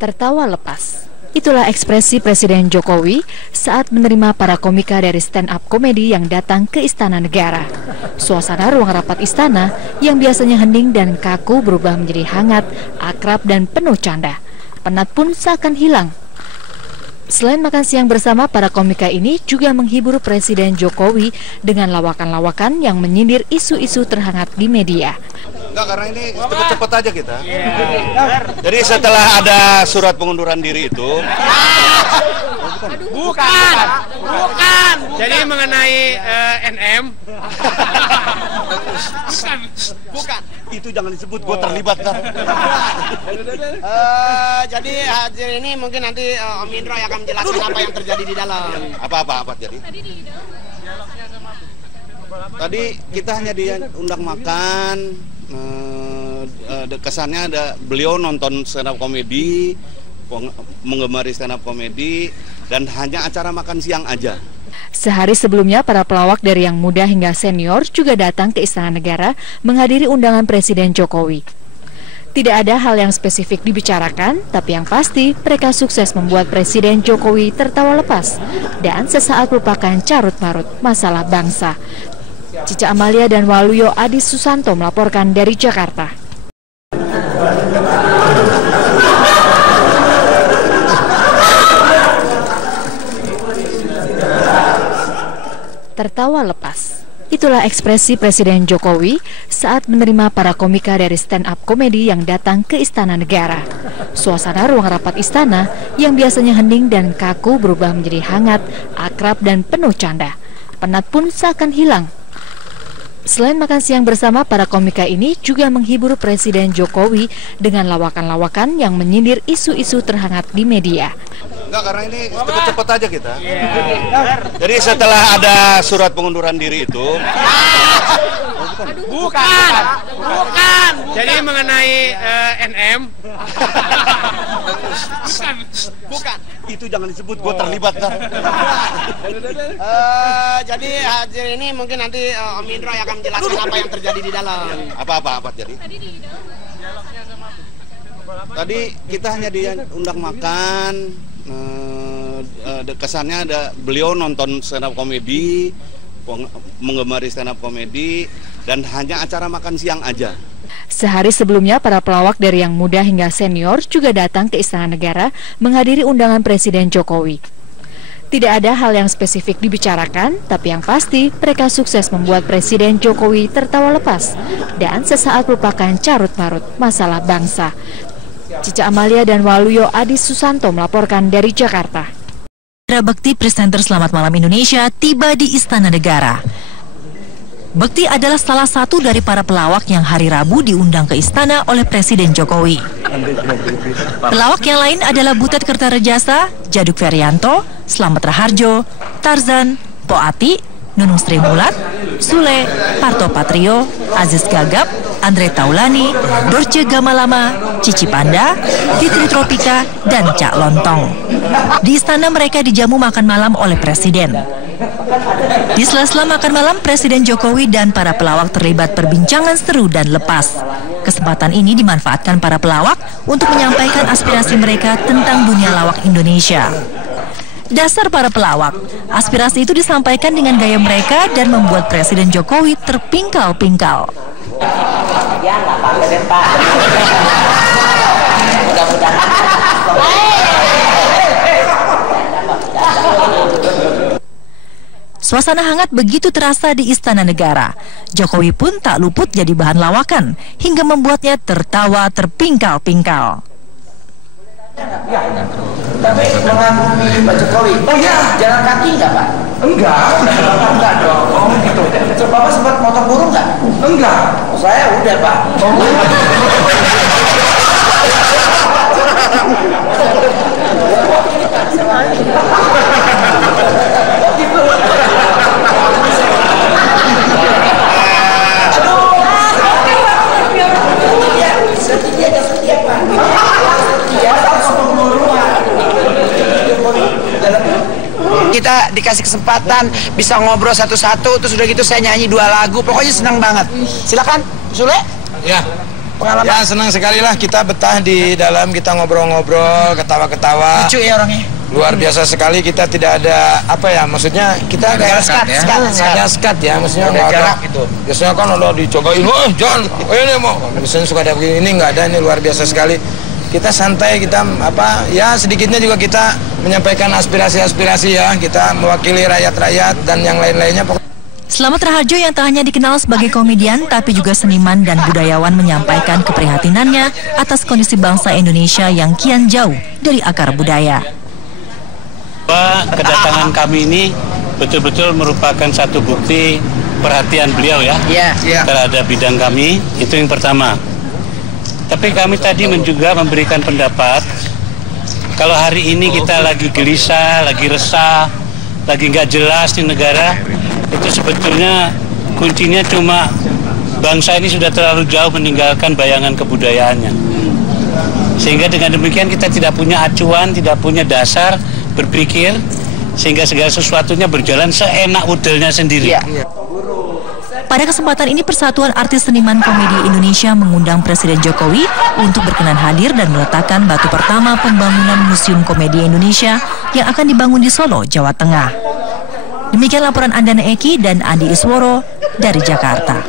Tertawa lepas. Itulah ekspresi Presiden Jokowi saat menerima para komika dari stand-up komedi yang datang ke Istana Negara. Suasana ruang rapat istana yang biasanya hening dan kaku berubah menjadi hangat, akrab, dan penuh canda. Penat pun seakan hilang. Selain makan siang bersama, para komika ini juga menghibur Presiden Jokowi dengan lawakan-lawakan yang menyindir isu-isu terhangat di media. Enggak, karena ini cepet-cepet aja kita. Jadi setelah ada surat pengunduran diri itu, Bukan. Jadi mengenai NM. Bukan. Itu jangan disebut, gue terlibat kan. Jadi hadir ini mungkin nanti Om Indro yang akan menjelaskan apa yang terjadi di dalam. Apa jadi? Tadi kita hanya diundang makan. Kesannya ada beliau nonton stand up komedi, menggemari stand up komedi, dan hanya acara makan siang aja. Sehari sebelumnya, para pelawak dari yang muda hingga senior juga datang ke Istana Negara menghadiri undangan Presiden Jokowi. Tidak ada hal yang spesifik dibicarakan, tapi yang pasti mereka sukses membuat Presiden Jokowi tertawa lepas dan sesaat melupakan carut-marut masalah bangsa. Cica Amalia dan Waluyo Adi Susanto melaporkan dari Jakarta. Tertawa lepas. Itulah ekspresi Presiden Jokowi saat menerima para komika dari stand-up komedi yang datang ke Istana Negara. Suasana ruang rapat istana yang biasanya hening dan kaku berubah menjadi hangat, akrab, dan penuh canda. Penat pun seakan hilang. Selain makan siang bersama, para komika ini juga menghibur Presiden Jokowi dengan lawakan-lawakan yang menyindir isu-isu terhangat di media. Enggak, karena ini cepet-cepet aja kita. Jadi setelah ada surat pengunduran diri itu, Bukan. Jadi mengenai NM. Bukan. itu jangan disebut, gue terlibat kan. Jadi hadir ini mungkin nanti Om Indro yang akan menjelaskan apa yang terjadi di dalam. Apa jadi? Tadi kita hanya diundang makan. Kesannya ada beliau nonton stand up komedi, menggemari stand up komedi, dan hanya acara makan siang aja. Sehari sebelumnya, para pelawak dari yang muda hingga senior juga datang ke Istana Negara menghadiri undangan Presiden Jokowi. Tidak ada hal yang spesifik dibicarakan, tapi yang pasti mereka sukses membuat Presiden Jokowi tertawa lepas dan sesaat melupakan carut-marut masalah bangsa. Cica Amalia dan Waluyo Adi Susanto melaporkan dari Jakarta. Bekti presenter Selamat Malam Indonesia tiba di Istana Negara. Bekti adalah salah satu dari para pelawak yang hari Rabu diundang ke istana oleh Presiden Jokowi. Pelawak yang lain adalah Butet Kertarejasa, Jaduk Ferianto, Slamet Raharjo, Tarzan, Poati, Nunung Sri Mulat, Sule, Parto Patrio, Aziz Gagap, Andre Taulani, Dorce Gamalama, Cici Panda, Fitri Tropika, dan Cak Lontong. Di istana mereka dijamu makan malam oleh Presiden. Di sela-sela makan malam, Presiden Jokowi dan para pelawak terlibat perbincangan seru dan lepas. Kesempatan ini dimanfaatkan para pelawak untuk menyampaikan aspirasi mereka tentang dunia lawak Indonesia. Dasar para pelawak, aspirasi itu disampaikan dengan gaya mereka dan membuat Presiden Jokowi terpingkal-pingkal. Ya, nggak apa-apa deh, Pak. Mudah-mudahan. Suasana hangat begitu terasa di Istana Negara. Jokowi pun tak luput jadi bahan lawakan, hingga membuatnya tertawa terpingkal-pingkal. Ya, tapi mengagumi Pak Jokowi. Oh ya, jalan kaki nggak, Pak? Enggak dong. Oh gitu. So, Bapak sempat motor burung nggak? Enggak. Oh, saya udah, Pak. Kita dikasih kesempatan bisa ngobrol satu-satu, terus udah gitu saya nyanyi 2 lagu, pokoknya senang banget. Silakan, Sule. Ya, pengalaman? Ya senang sekali lah, kita betah di dalam, kita ngobrol-ngobrol, ketawa-ketawa. Lucu ya orangnya? Luar biasa sekali, kita tidak ada apa ya, maksudnya kita kayak skat ya, maksudnya nggak ada jarak gitu. Biasanya kan udah dicobain, John, ini mau, biasanya suka ada begini, ini nggak ada, ini luar biasa sekali. Kita santai, kita apa ya, sedikitnya juga kita menyampaikan aspirasi-aspirasi ya, kita mewakili rakyat-rakyat dan yang lain-lainnya. Slamet Raharjo yang tak hanya dikenal sebagai komedian, tapi juga seniman dan budayawan menyampaikan keprihatinannya atas kondisi bangsa Indonesia yang kian jauh dari akar budaya. Kedatangan kami ini betul-betul merupakan satu bukti perhatian beliau ya terhadap bidang kami, itu yang pertama. Tapi kami tadi juga memberikan pendapat, kalau hari ini kita lagi gelisah, lagi resah, lagi nggak jelas di negara, itu sebetulnya kuncinya cuma bangsa ini sudah terlalu jauh meninggalkan bayangan kebudayaannya. Sehingga dengan demikian kita tidak punya acuan, tidak punya dasar berpikir, sehingga segala sesuatunya berjalan seenak udelnya sendiri. Pada kesempatan ini, Persatuan Artis Seniman Komedi Indonesia mengundang Presiden Jokowi untuk berkenan hadir dan meletakkan batu pertama pembangunan Museum Komedi Indonesia yang akan dibangun di Solo, Jawa Tengah. Demikian laporan Andana Eki dan Andi Isworo dari Jakarta.